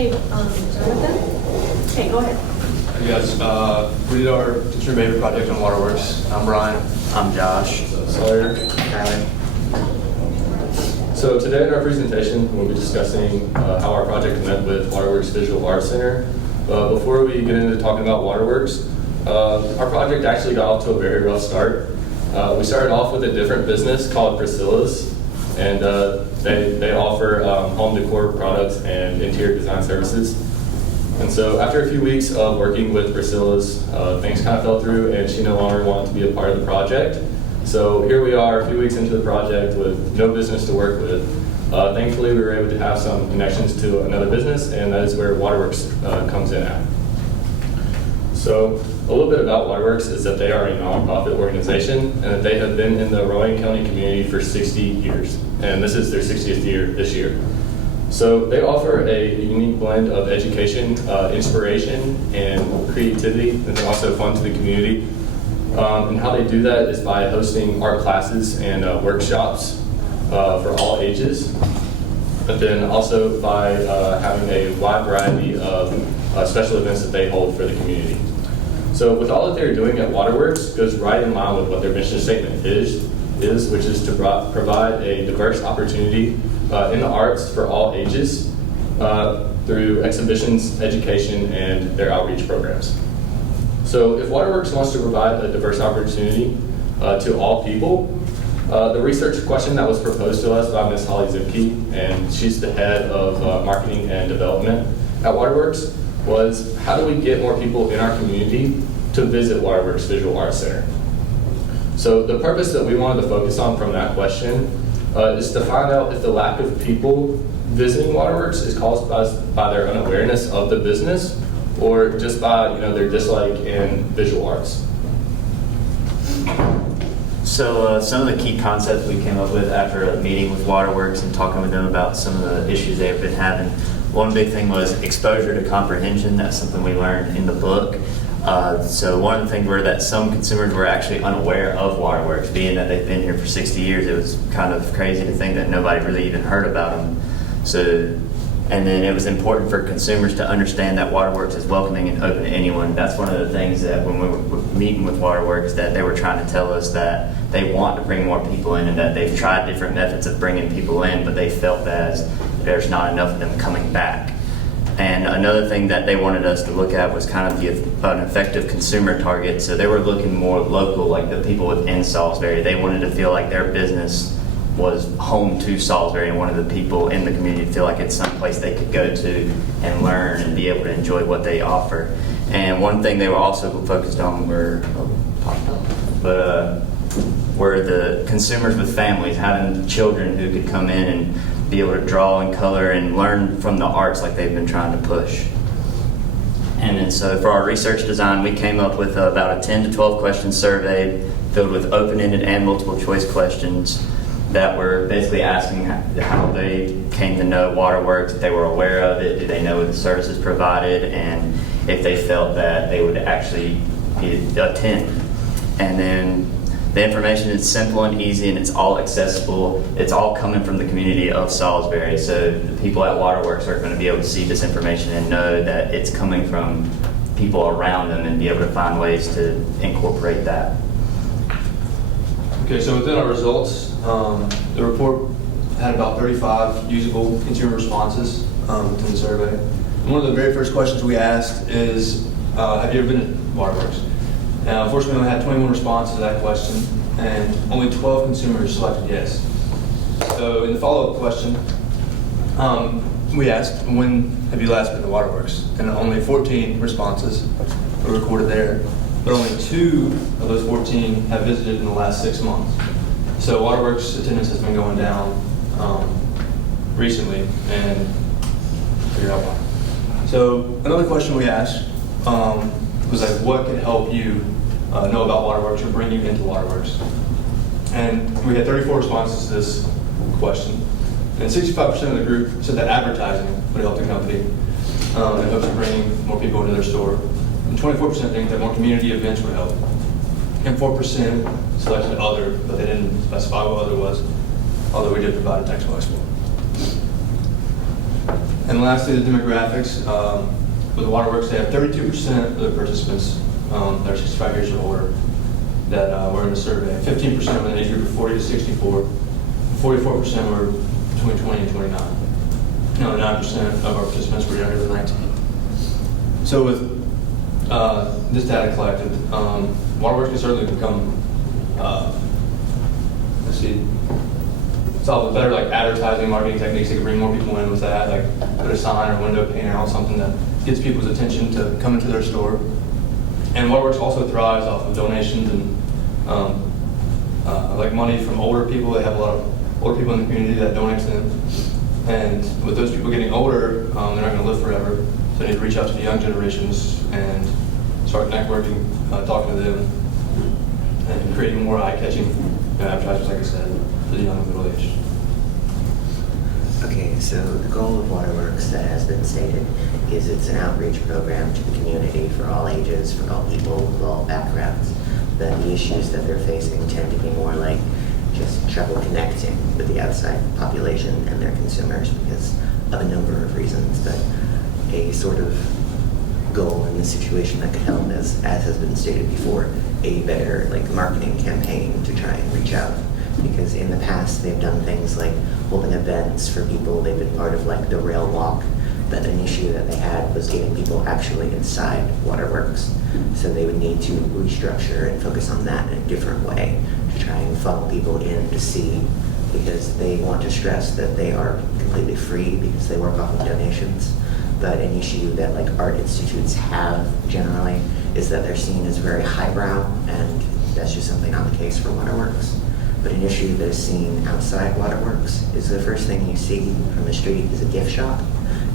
Hey, Jonathan? Hey, go ahead. Yes, we did our consumer behavior project on Waterworks. I'm Brian. I'm Josh. Sawyer. So today in our presentation, we'll be discussing how our project met with Waterworks Visual Arts Center. Before we get into talking about Waterworks, our project actually got off to a very rough start. We started off with a different business called Priscilla's, and they offer home decor products and interior design services. And so after a few weeks of working with Priscilla's, things kind of fell through and she no longer wanted to be a part of the project. So here we are a few weeks into the project with no business to work with. Thankfully, we were able to have some connections to another business, and that is where Waterworks comes in at. So a little bit about Waterworks is that they are a nonprofit organization and that they have been in the Rowan County community for 60 years. And this is their 60th year this year. So they offer a unique blend of education, inspiration, and creativity, and then also fun to the community. And how they do that is by hosting art classes and workshops for all ages, but then also by having a wide variety of special events that they hold for the community. So with all that they're doing at Waterworks goes right in line with what their mission statement is which is to provide a diverse opportunity in the arts for all ages through exhibitions, education, and their outreach programs. So if Waterworks wants to provide a diverse opportunity to all people, the research question that was proposed to us by Ms. Holly Zimke, and she's the head of marketing and development at Waterworks, was how do we get more people in our community to visit Waterworks Visual Arts Center? So the purpose that we wanted to focus on from that question is to find out if the lack of people visiting Waterworks is caused by their unawareness of the business or just by their dislike in visual arts. So some of the key concepts we came up with after a meeting with Waterworks and talking with them about some of the issues they've been having, one big thing was exposure to comprehension. That's something we learned in the book. So one of the things were that some consumers were actually unaware of Waterworks, being that they've been here for 60 years. It was kind of crazy to think that nobody really even heard about them. And then it was important for consumers to understand that Waterworks is welcoming and open to anyone. That's one of the things that when we were meeting with Waterworks that they were trying to tell us, that they want to bring more people in and that they've tried different methods of bringing people in, but they felt that there's not enough of them coming back. And another thing that they wanted us to look at was kind of an effective consumer target. So they were looking more local, like the people within Salisbury. They wanted to feel like their business was home to Salisbury and wanted the people in the community to feel like it's someplace they could go to and learn and be able to enjoy what they offer. And one thing they were also focused on were the consumers with families, having children who could come in and be able to draw and color and learn from the arts like they've been trying to push. And then so for our research design, we came up with about a 10 to 12 question survey filled with open-ended and multiple choice questions that were basically asking how they came to know Waterworks, if they were aware of it, did they know the services provided, and if they felt that they would actually attend. And then the information is simple and easy, and it's all accessible. It's all coming from the community of Salisbury. So the people at Waterworks are going to be able to see this information and know that it's coming from people around them and be able to find ways to incorporate that. Okay, so within our results, the report had about 35 usable consumer responses within the survey. And one of the very first questions we asked is, have you ever been to Waterworks? Unfortunately, we only had 21 responses to that question, and only 12 consumers selected yes. So in the follow-up question, we asked, when have you last been to Waterworks? And only 14 responses were recorded there, but only 2 of those 14 have visited in the last 6 months. So Waterworks attendance has been going down recently, and figured out why. So another question we asked was like, what could help you know about Waterworks or bring you into Waterworks? And we had 34 responses to this question. And 65% of the group said that advertising would help the company in hopes of bringing more people into their store. And 24% think that more community events would help. And 4% selected other, but they didn't specify what other was, although we did provide a text box for it. And then lastly, the demographics. With the Waterworks, they have 32% of the participants that are 65 years or older that were in the survey. 15% were in the age group of 40 to 64. 44% were between 20 and 29. No, 9% of our participants were younger than 19. So with this data collected, Waterworks can certainly become, solve with better like advertising, marketing techniques that can bring more people in with that, like put a sign or window painter on something that gets people's attention to come into their store. And Waterworks also thrives off of donations and like money from older people. They have a lot of older people in the community that donate to them. And with those people getting older, they're not going to live forever. So they need to reach out to the young generations and start networking, talking to them, and creating more eye-catching advertisements, like I said, for the young and middle-aged. Okay, so the goal of Waterworks that has been stated is it's an outreach program to the community for all ages, for all people, of all backgrounds. But the issues that they're facing tend to be more like just trouble connecting with the outside population and their consumers because of a number of reasons. But a sort of goal in this situation that could help, as has been stated before, a better like marketing campaign to try and reach out. Because in the past they've done things like holding events for people. They've been part of like the rail walk, but an issue that they had was getting people actually inside Waterworks. So they would need to restructure and focus on that in a different way to try and funnel people in to see, because they want to stress that they are completely free because they work off of donations. But an issue that like art institutes have generally is that they're seen as very highbrow, and that's just simply not the case for Waterworks. But an issue that is seen outside Waterworks is the first thing you see from the street is a gift shop,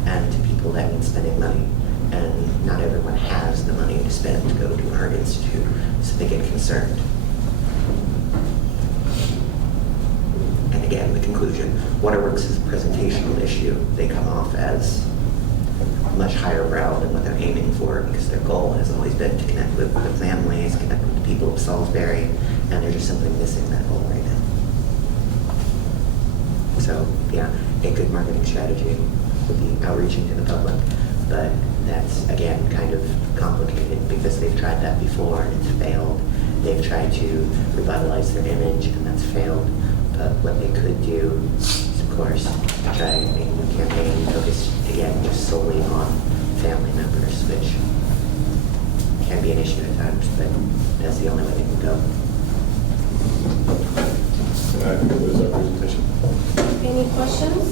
and to people that means spending money. And not everyone has the money to spend to go to an art institute, so they get concerned. And again, the conclusion, Waterworks is a presentational issue. They come off as much higher brow than what they're aiming for, because their goal has always been to connect with the families, connect with the people of Salisbury, and they're just simply missing that goal right now. So yeah, a good marketing strategy would be outreaching to the public, but that's again kind of complicated because they've tried that before and it's failed. They've tried to revitalize their image and that's failed. But what they could do is, of course, try a new campaign focused again just solely on family members, which can be an issue at times, but that's the only way they can go. And that concludes our presentation. Any questions?